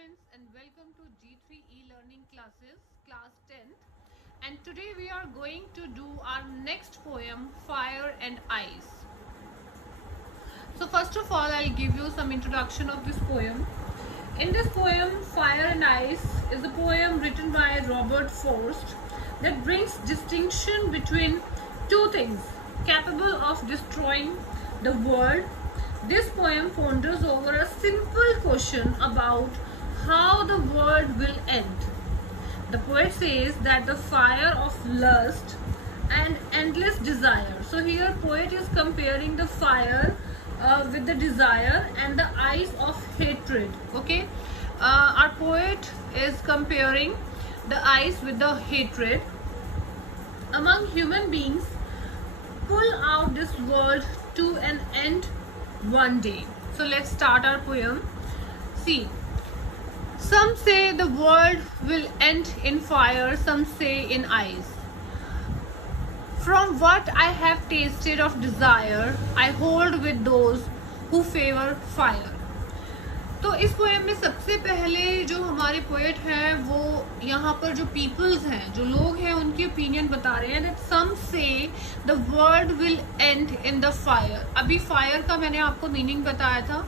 students and welcome to G3 e-learning classes class 10th, and today we are going to do our next poem, Fire and Ice. So first of all, I'll give you some introduction of this poem. In this poem, Fire and Ice is a poem written by Robert Frost that brings distinction between two things capable of destroying the world. This poem ponders over a simple question about how the world will end. The poet says that the fire of lust and endless desire. So here poet is comparing the fire with the desire and the ice of hatred. Okay, our poet is comparing the ice with the hatred among human beings. Pull out this world to an end one day. So let's start our poem. See, some say the world will end in fire, some say in ice. From what I have tasted of desire, I hold with those who favor fire. तो इस poem में सबसे पहले जो हमारे poet हैं वो यहाँ पर जो पीपल्स हैं, जो लोग हैं, उनकी ओपिनियन बता रहे हैं. दैट सम से the world will and in the fire. अभी फायर का मैंने आपको मीनिंग बताया था.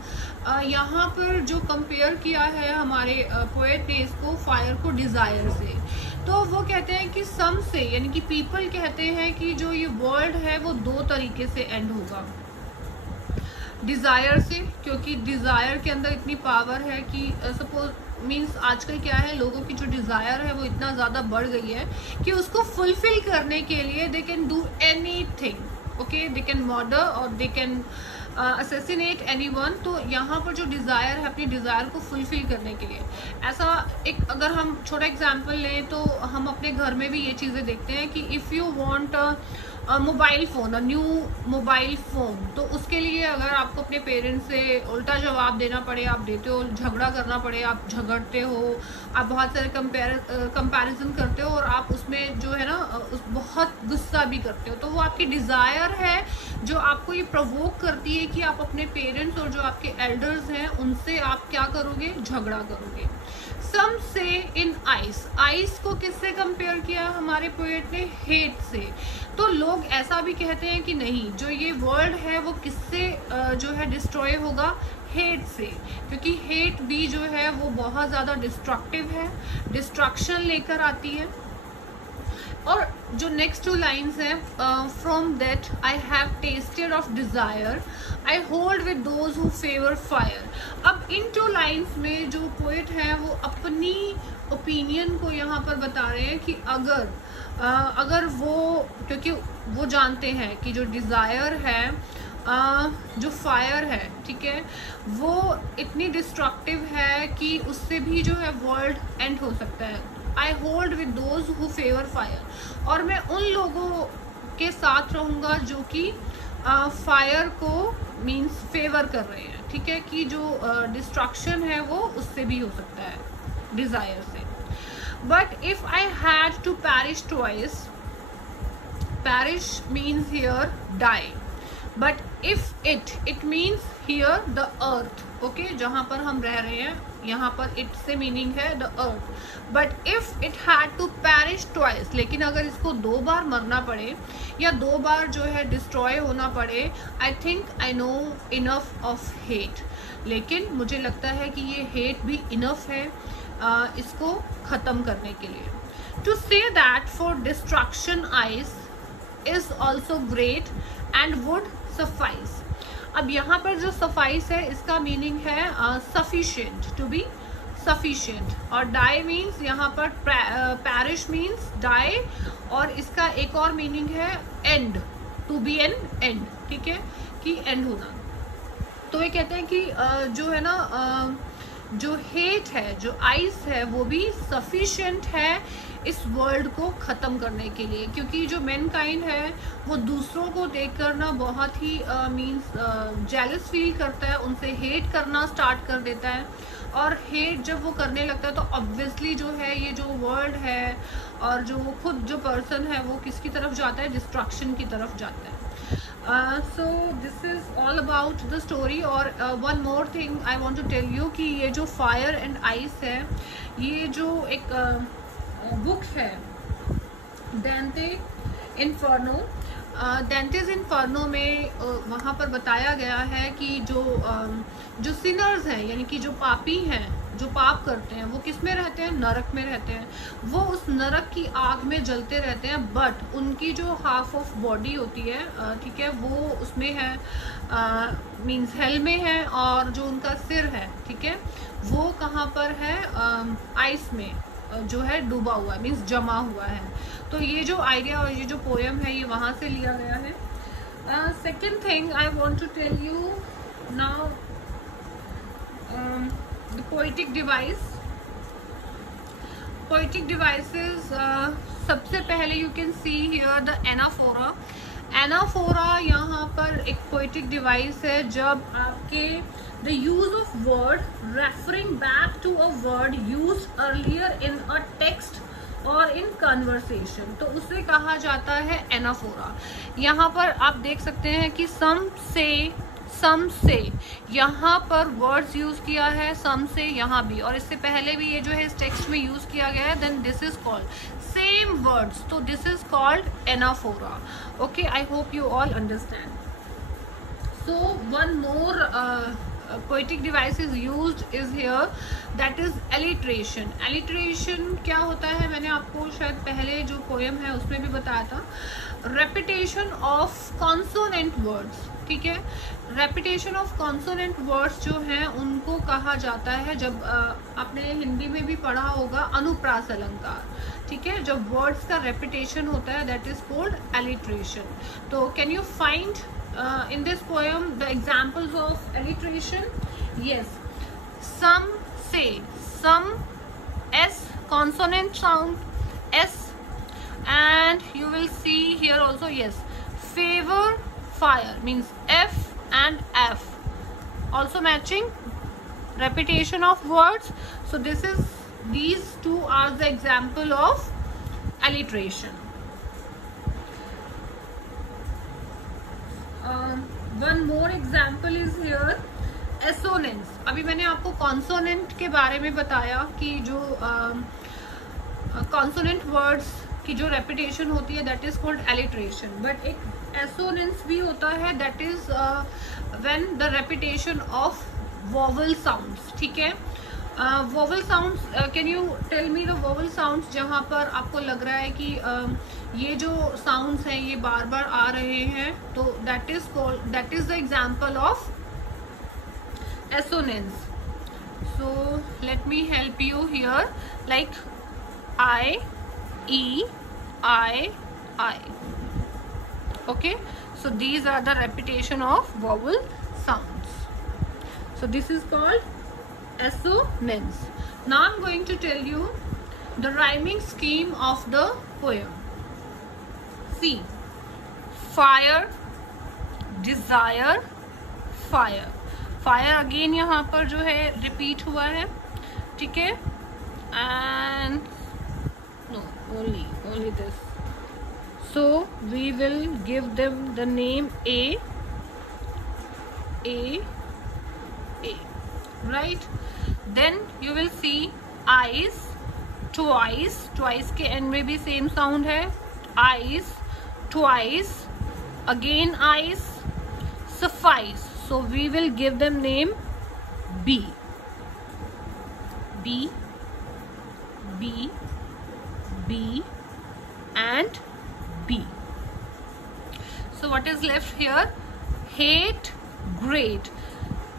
यहाँ पर जो कंपेयर किया है हमारे पोएट ने इसको फायर को डिजायर से. तो वो कहते हैं कि सम से यानी कि पीपल कहते हैं कि जो ये वर्ल्ड है वो दो तरीके से एंड होगा. डिज़ायर से, क्योंकि डिज़ायर के अंदर इतनी पावर है कि सपोज मीन्स आजकल क्या है, लोगों की जो डिज़ायर है वो इतना ज़्यादा बढ़ गई है कि उसको फुलफिल करने के लिए they can do anything. Okay, they can murder और दे कैन असैसिनेट एनीवन. तो यहाँ पर जो डिज़ायर है अपनी डिज़ायर को फुलफिल करने के लिए ऐसा एक, अगर हम छोटा एग्जांपल लें तो हम अपने घर में भी ये चीज़ें देखते हैं कि if you want mobile phone, new mobile phone, तो उसके लिए अगर आपको अपने पेरेंट्स से उल्टा जवाब देना पड़े, आप देते हो. झगड़ा करना पड़े, आप झगड़ते हो. आप बहुत सारे कंपैरिजन करते हो और आप उसमें जो है ना उस बहुत गुस्सा भी करते हो. तो वो आपकी डिज़ायर है जो आपको ये प्रोवोक करती है कि आप अपने पेरेंट्स और जो आपके एल्डर्स हैं उनसे आप क्या करोगे, झगड़ा करोगे. सम से इन आइस. आइस को किससे कंपेयर किया हमारे पोएट ने? हेट से. तो लोग ऐसा भी कहते हैं कि नहीं, जो ये वर्ल्ड है वो किससे जो है डिस्ट्रॉय होगा? हेट से. क्योंकि हेट भी जो है वो बहुत ज़्यादा डिस्ट्रक्टिव है, डिस्ट्रक्शन लेकर आती है. और जो नेक्स्ट टू लाइन्स हैं, from that I have tested of desire, I hold with those who favour fire. अब इन टू लाइन्स में जो पोएट हैं वो अपनी ओपिनियन को यहाँ पर बता रहे हैं कि अगर वो, क्योंकि वो जानते हैं कि जो डिज़ायर है, जो फायर है, ठीक है, वो इतनी डिस्ट्रक्टिव है कि उससे भी जो है वर्ल्ड एंड हो सकता है. I hold with those who favour fire. और मैं उन लोगों के साथ रहूँगा जो कि फायर को मीन्स फेवर कर रहे हैं. ठीक है, कि जो डिस्ट्रक्शन है वो उससे भी हो सकता है, डिज़ायर से. But if I had to perish twice, perish means here die, but if it means here the earth. Okay, जहाँ पर हम रह रहे हैं यहाँ पर इट से मीनिंग है the earth. But if it had to perish twice, लेकिन अगर इसको दो बार मरना पड़े या दो बार जो है डिस्ट्रॉय होना पड़े, I think I know enough of hate. लेकिन मुझे लगता है कि ये हेट भी इनफ है इसको ख़त्म करने के लिए. To say that for destruction ice is also great and would suffice. अब यहाँ पर जो सफाइस है इसका मीनिंग है सफिशिएंट, टू बी सफिशिएंट. और डाई मीन्स यहाँ पर पैरिश मीन्स डाई, और इसका एक और मीनिंग है end, to be an end. ठीक है, कि एंड होना. तो ये कहते हैं कि जो है ना जो हेट है, जो आइस है, वो भी सफिशिएंट है इस वर्ल्ड को ख़त्म करने के लिए. क्योंकि जो मैनकाइंड है वो दूसरों को देखकर ना बहुत ही मीन्स जेलस फील करता है, उनसे हेट करना स्टार्ट कर देता है. और हेट जब वो करने लगता है तो ऑब्वियसली जो है ये जो वर्ल्ड है और जो खुद जो पर्सन है वो किसकी तरफ जाता है? डिस्ट्रक्शन की तरफ जाता है. So this is all about the story. और one more thing I want to tell you कि ये जो फायर एंड आइस है, ये जो एक बुक है डेंटे इन्फर्नो, डेंटेज इन्फर्नो में वहाँ पर बताया गया है कि जो सिनर्स हैं, यानी कि जो पापी हैं, जो पाप करते हैं, वो किस में रहते हैं? नरक में रहते हैं। वो उस नरक की आग में जलते रहते हैं, बट उनकी जो हाफ ऑफ बॉडी होती है, ठीक है, वो उसमें है, मींस हेल में है, और जो उनका सिर है, ठीक है, वो कहाँ पर है? आइस में जो है डूबा हुआ है, मींस जमा हुआ है। तो ये जो आइडिया और ये जो पोएम है, ये वहाँ से लिया गया है। Second thing I want to tell you now, the poetic devices, सबसे पहले you can see here the anaphora. Anaphora यहाँ पर एक पोइटिक डिवाइस है जब आपके the use of word referring back to a word used earlier in a text और in conversation, तो उसे कहा जाता है एनाफोरा। यहाँ पर आप देख सकते हैं कि सम से यहाँ पर वर्ड्स यूज किया है, सम से यहाँ भी, और इससे पहले भी ये जो है इस टेक्स्ट में यूज किया गया है। Then this is called same words, तो this is called anaphora. Okay, I hope you all understand. So one more poetic device is used is here, that is alliteration. alliteration क्या होता है? मैंने आपको शायद पहले जो पोएम है उसमें भी बताया था। repetition of consonant words, ठीक है, repetition of consonant words जो हैं उनको कहा जाता है, जब आपने हिंदी में भी पढ़ा होगा, अनुप्रास अलंकार, ठीक है, जब वर्ड्स का repetition होता है, that is called alliteration. तो can you find in this poem the examples of alliteration? Yes, some say, some s consonant sound s, and you will see here also, yes, favor fire means f and f, also matching repetition of words. So these two are the example of alliteration. One more example is here assonance. अभी मैंने आपको consonant के बारे में बताया कि जो consonant words की जो रेपिटेशन होती है, that is called alliteration. But एक एसोनेंस भी होता है, that is when the repetition of vowel sounds, ठीक है। Vowel sounds, can you tell me the vowel sounds जहाँ पर आपको लग रहा है कि ये जो साउंड्स हैं ये बार बार आ रहे हैं, तो that is the example of assonance. So let me help you here, like I, E, I. Okay, so these are the repetition of vowel sounds. So this is called assonance. Now I'm going to tell you the rhyming scheme of the poem. See, fire, desire, fire. Fire again यहाँ पर जो है repeat हुआ है, ठीक है, and no only this. So we will give them the name A, right. Then you will see eyes, twice के end में भी सेम साउंड है, eyes, twice, again eyes, suffice. So we will give them name B, and B. So what is left here? Hate, great.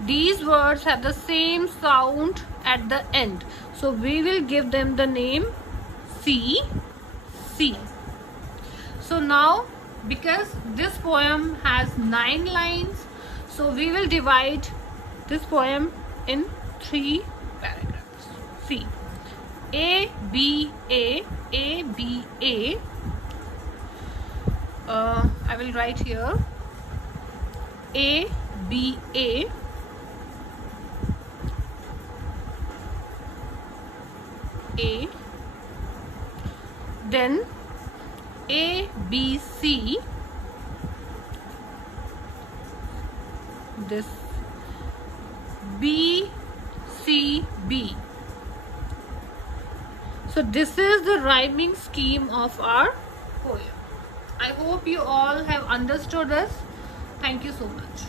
These words have the same sound at the end. So we will give them the name C. So now, because this poem has 9 lines, so we will divide this poem in 3 paragraphs. See, A, B, A, A, B, A. I will write here A, B, A. A. Then A, B, C. this B, C, B. So this is the rhyming scheme of our poem. I hope you all have understood us. Thank you so much.